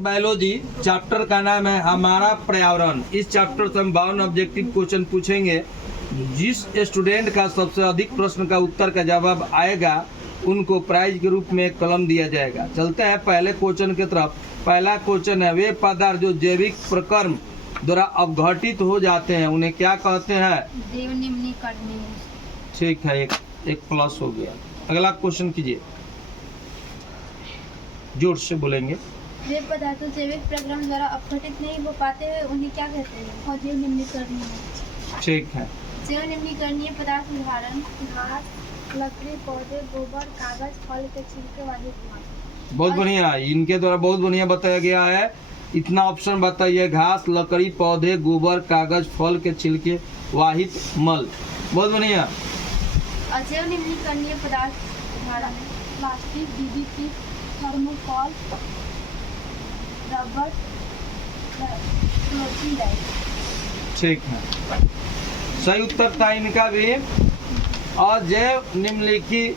Biology chapter का नाम है हमारा पर्यावरण। इस चैप्टर से हम 52 ऑब्जेक्टिव क्वेश्चन पूछेंगे। जिस स्टूडेंट का सबसे अधिक प्रश्न का उत्तर का जवाब आएगा उनको प्राइज के रूप में एक कलम दिया जाएगा। चलते हैं पहले क्वेश्चन की तरफ। पहला क्वेश्चन है, वे पदार्थ जो जैविक प्रक्रम द्वारा अवघटित हो जाते हैं उन्हें क्या कहते हैं? निम्नीकरणीय। ठीक है, एक प्लस हो गया। अगला क्वेश्चन कीजिए, जोर से बोलेंगे। वे पदार्थ जैविक प्रक्रम द्वारा अपघटित नहीं हो पाते हैं उन्हें क्या कहते हैं? और जैव निम्नीकरणीय। ठीक है। जैव निम्नीकरणीय पदार्थ उदाहरण घास, लकड़ी, पौधे, गोबर, कागज, फल के छिलके वाले पदार्थ। बहुत बढ़िया, इनके द्वारा बहुत बढ़िया बताया गया है। इतना ऑप्शन बताइए, घास, लकड़ी, पौधे, गोबर, कागज, फल के छिलके, वाहित मल। बहुत बढ़िया। अजैव निम्नीकरणीय पदार्थ उदाहरण plastic, DDT, thermocol, rubber, clothing bag. ठीक है, सही उत्तर था इनका भी। अजैव निम्नलिखित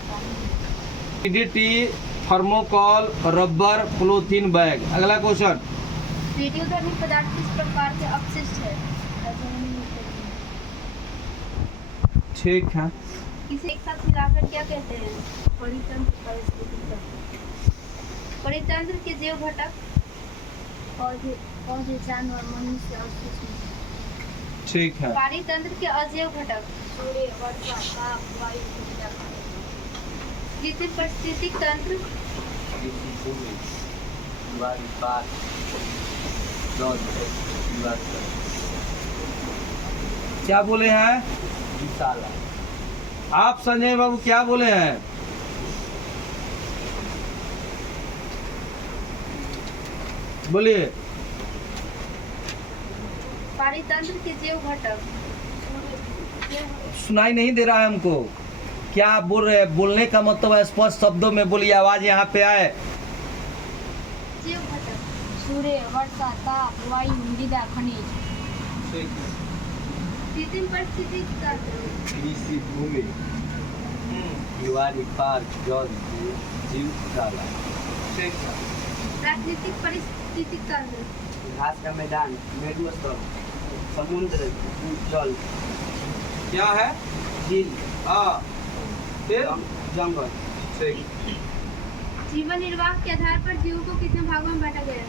DDT, thermocol, rubber, polythene bag. अगला क्वेश्चन, रेडियोधर्मी पदार्थ किस प्रकार के अपशिष्ट है? ठीक है। इसे एक साथ मिलाकर क्या कहते हैं? परितंत्र, पारिस्थितिक परितंत्र के जैव घटक पौधे, जानवर, मनुष्य और सूक्ष्म। ठीक है। पारितंत्र के अजैव घटक सूर्य, वर्षा, ताप, वायु, कृत्रिम पारिस्थितिक तंत्र क्या बोले हैं आप संजय बाबू? क्या बोले हैं? बोलिए। पारितंत्र के जैव घटक सुनाई नहीं दे रहा है हमको। क्या आप बोल रहे हैं? बोलने का मतलब है स्पष्ट शब्दों में बोलिए, आवाज यहाँ पे आए। जैव घटक सूर्य, वर्षा, ताप, वायु, मृदा, खनिज। कृत्रिम पारिस्थितिक तंत्र कृषि भूमि, दीवारी, पार्क, जल, जीवशाला। प्राकृतिक पारिस्थितिक तंत्र घास का मैदान, मेरुस्थल, समुद्र, जल। क्या है? झील, हाँ, फिर जंगल। ठीक। जीवन निर्वाह के आधार पर जीवों को कितने भागों में बांटा गया है?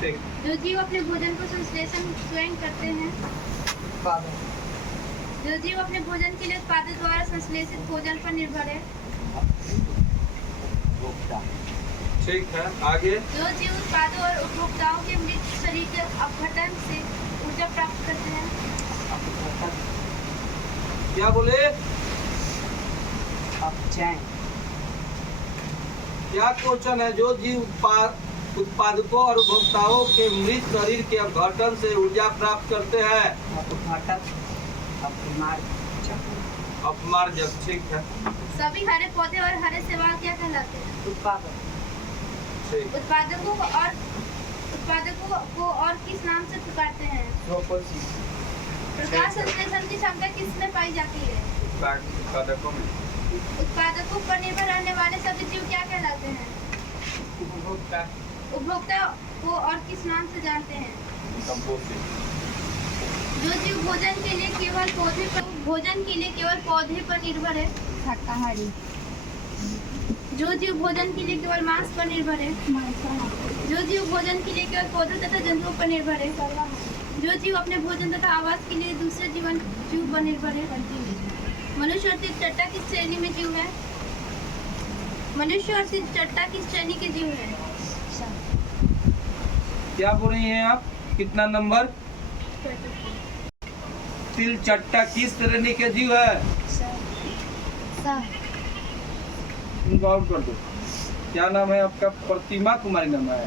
ठीक। जो जीव अपने भोजन को संश्लेषण स्वयं करते हैं, जो जीव अपने भोजन के लिए उत्पादक द्वारा संश्लेषित भोजन पर निर्भर है, ठीक है, आगे। जो जीव उत्पादों और उपभोक्ताओं के मृत शरीर के अपघटन से ऊर्जा प्राप्त करते हैं। क्या बोले? क्या क्वेश्चन है? जो जीव उत्पादकों और उपभोक्ताओं के मृत शरीर के अपघटन से ऊर्जा प्राप्त करते हैं। अपमार्जक। ठीक है। सभी हरे पौधे और हरे शैवाल क्या कहलाते हैं? ठीक। उत्पादकों को और किस नाम से पुकारते हैं? प्रकाश संश्लेषण की क्षमता किसमें पाई जाती है? उत्पादकों पर निर्भर रहने वाले सभी जीव क्या कहलाते हैं? उपभोक्ता को और किस नाम से जानते हैं? जो जीव भोजन के लिए केवल पौधे पर निर्भर है, शाकाहारी। जो जीव भोजन के लिए केवल मांस पर निर्भर है, मांसाहारी। जो जीव भोजन के लिए केवल पौधों तथा जंतुओं पर निर्भर है, जो जीव अपने भोजन तथा आवास के लिए दूसरे जीव पर निर्भर है। मनुष्य और चट्टा किस श्रेणी में जीव है? मनुष्य और चट्टा किस श्रेणी के जीव है? क्या बोल रही हैं आप? कितना नंबर? तिल चट्टा किस श्रेणी के जीव है? इनको आउट कर दो। क्या नाम है आपका? प्रतिमा कुमारी नाम है।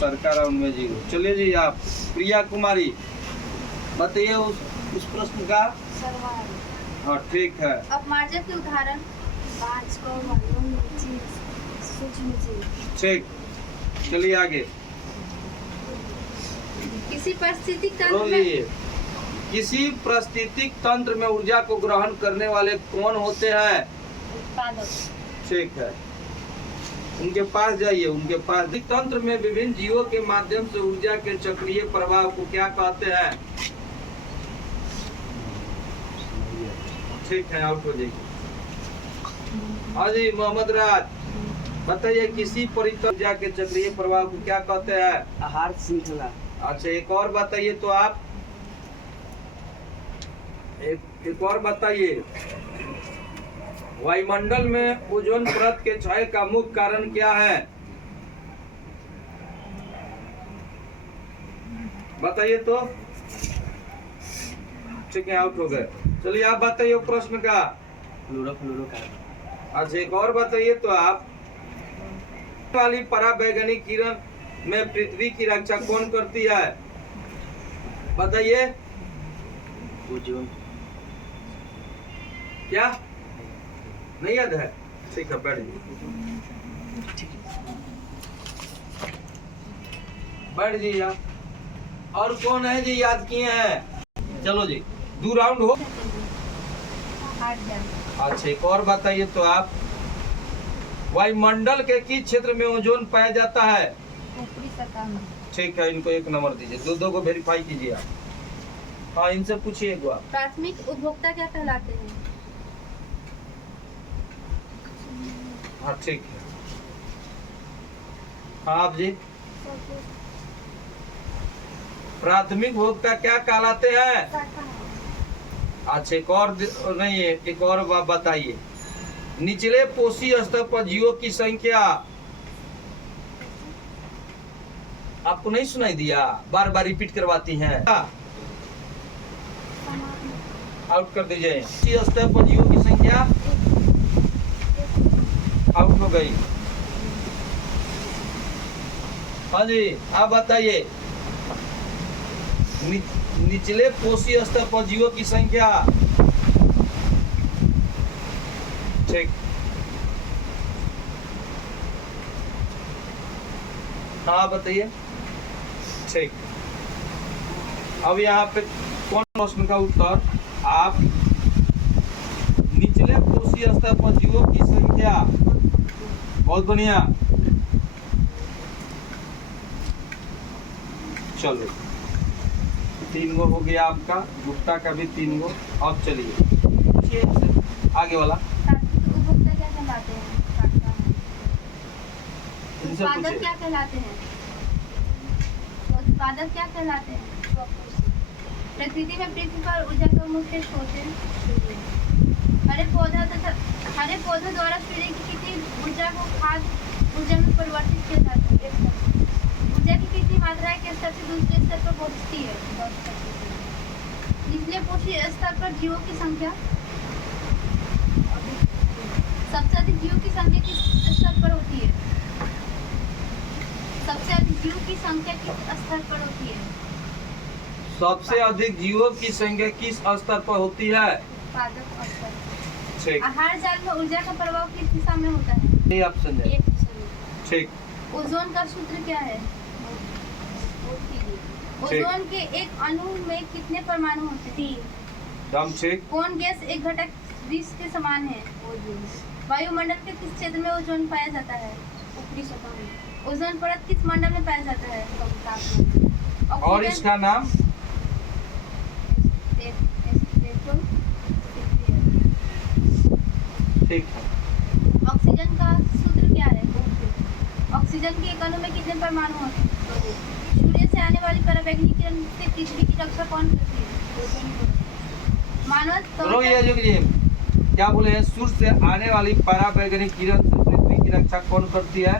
सरकार उनमें जीव। चलिए जी, आप प्रिया कुमारी बताइए उस प्रश्न का। हाँ, ठीक है। अपमार्जक के उदाहरण सूक्ष्म जीव। ठीक, चलिए आगे। किसी पारिस्थितिक तंत्र में किसी पारिस्थितिक तंत्र में ऊर्जा को ग्रहण करने वाले कौन होते हैं? उत्पादक। ठीक है। उनके पास जाइए, उनके पास। तंत्र में विभिन्न जीवों के माध्यम से ऊर्जा के चक्रीय प्रवाह को क्या कहते हैं? ठीक है, आउट हो जाइए। हाँ जी मोहम्मद राज, बताइए किसी परितंत्र ऊर्जा के चक्रीय प्रवाह को क्या कहते हैं? आहार श्रृंखला। अच्छा, एक और बताइए तो आप, एक और बताइए। वायुमंडल में ओजोन परत के क्षय का मुख्य कारण क्या है? बताइए तो। ठीक है, आउट हो गए। चलिए आप बताइए प्रश्न का। फ्लोरोफ्लोरोकार्बन। अच्छा, एक और बताइए तो आप, वाली पराबैंगनी किरण में पृथ्वी की रक्षा कौन करती है? बताइए। ओजोन। क्या नहीं याद है? ठीक है, बैठ जाइए आप। और कौन है जी याद किए हैं? चलो जी, 2 राउंड हो। अच्छा, एक और बताइए तो आप, वायुमंडल के किस क्षेत्र में ओजोन पाया जाता है? ऊपरी सतह में। ठीक है, इनको 1 नंबर दीजिए। दो को वेरीफाई कीजिए आप। हाँ, इनसे पूछिए एक बार। प्राथमिक उपभोक्ता क्या कहलाते हैं? हाँ ठीक है। हाँ आप जी, प्राथमिक उपभोक्ता क्या कहलाते हैं? अच्छा, एक और नहीं है, एक और बात बताइए। निचले पोषी स्तर पर जीवों की संख्या, आपको नहीं सुनाई दिया? बार बार रिपीट करवाती हैं। आउट कर दीजिए। पोषी स्तर पर जीवों की संख्या आउट हो गई। हाँ जी, आप बताइए। निचले पोषी स्तर पर जीवों की संख्या। ठीक। हाँ बताइए। ठीक। अब यहाँ पे कौन प्रश्न का उत्तर? आप निचले पोषी स्तर पर जीवों की संख्या। बहुत बढ़िया। चलो, 3 गो हो गया आपका, गुप्ता का भी 3 गो। अब चलिए आगे वाला। उपभोक्ता क्या कहलाते हैं? इनसे उत्पादक पूछिए। क्या कहलाते हैं? उत्पादक क्या कहलाते हैं? प्रकृति में पृथ्वी पर ऊर्जा का मुख्य स्रोत है। हरे पौधों द्वारा सूर्य की कितनी ऊर्जा को खाद्य ऊर्जा में परिवर्तित किया जाता है? ऊर्जा की कितनी मात्रा के स्तर से दूसरे स्तर पर पहुंचती है? निचले पोषी स्तर पर जीवों की संख्या। सबसे अधिक जीवों की संख्या किस स्तर पर होती है? सबसे अधिक जीवों की संख्या किस स्तर पर होती है? सबसे अधिक जीवों की संख्या किस स्तर पर होती है? उत्पादक स्तर। ठीक। आहार जाल में ऊर्जा का प्रभाव किस दिशा में होता है? ये ऑप्शन है। एक दिशा में। ठीक। ओजोन का सूत्र क्या है? ओजोन के एक अणु में कितने परमाणु होते हैं? 3। दम ठीक। कौन गैस एक घटक विष के समान है? वायुमंडल के किस क्षेत्र में ओजोन पाया जाता है? ऊपरी सतह में। ओजोन परत किस मंडल में पाया जाता है? और इसका नाम? ठीक है। ऑक्सीजन का सूत्र क्या है? ऑक्सीजन के एक अणु में कितने परमाणु होते हैं? सूर्य से आने वाली पराबैंगनी किरण से पृथ्वी की रक्षा कौन करती है? मानव ये क्या बोले हैं? सूर्य से आने वाली पराबैंगनी किरण से पृथ्वी की रक्षा कौन करती है?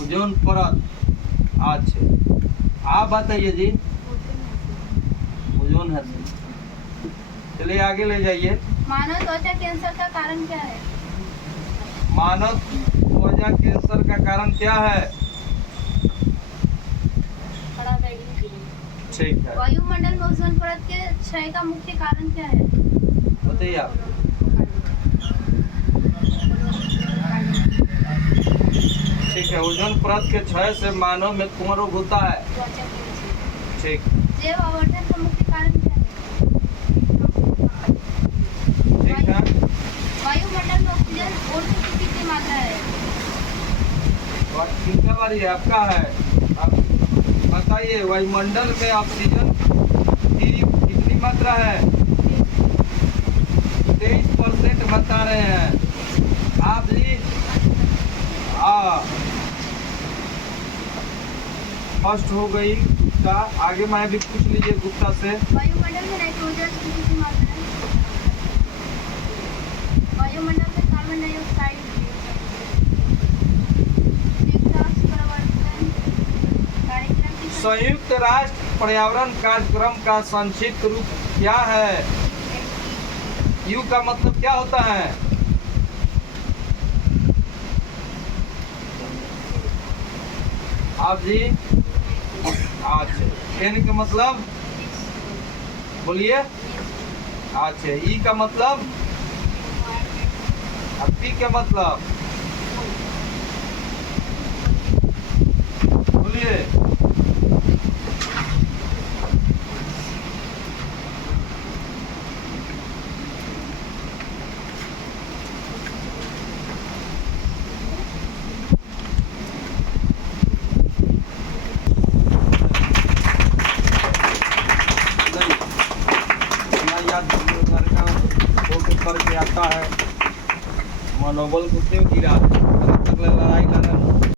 ओजोन परत। अच्छा, आप बताइए जी। ओजोन है। चलिए आगे ले जाइए। मानव त्वचा कैंसर का कारण क्या है? मानव त्वचा कैंसर का कारण क्या है? ठीक है। वायुमंडल में ओजोन परत के क्षय का मुख्य कारण क्या है? बताइए आप। ठीक है, ओजोन परत के क्षय से मानव में कौन रोग होता है? ठीक। जैव आवर्धन का मुख्य कारण क्या है? ठीक है। वायुमंडल में ऑक्सीजन और की कितनी मात्रा है? किनका बारी है? आपका है। आप बताइए वायुमंडल में ऑक्सीजन की कितनी मात्रा है? 23% बता रहे हैं आप जी। हाँ, फर्स्ट हो गई गुप्ता। आगे मैं भी पूछ लीजिए गुप्ता से। वायुमंडल में नाइट्रोजन की कितनी मात्रा है? वायुमंडल में कार्बन डाइऑक्साइड, संयुक्त राष्ट्र प्रवर्तन कार्यक्रम की संयुक्त राष्ट्र पर्यावरण कार्यक्रम का संक्षिप्त रूप क्या है? यू का मतलब क्या होता है? आप जी। अच्छा, एन का मतलब बोलिए। अच्छा, ई का मतलब, और पी का मतलब बोलिए। याद लड़का होके करके आता है, मनोबल को क्यों गिरा? तक लड़ाई लड़न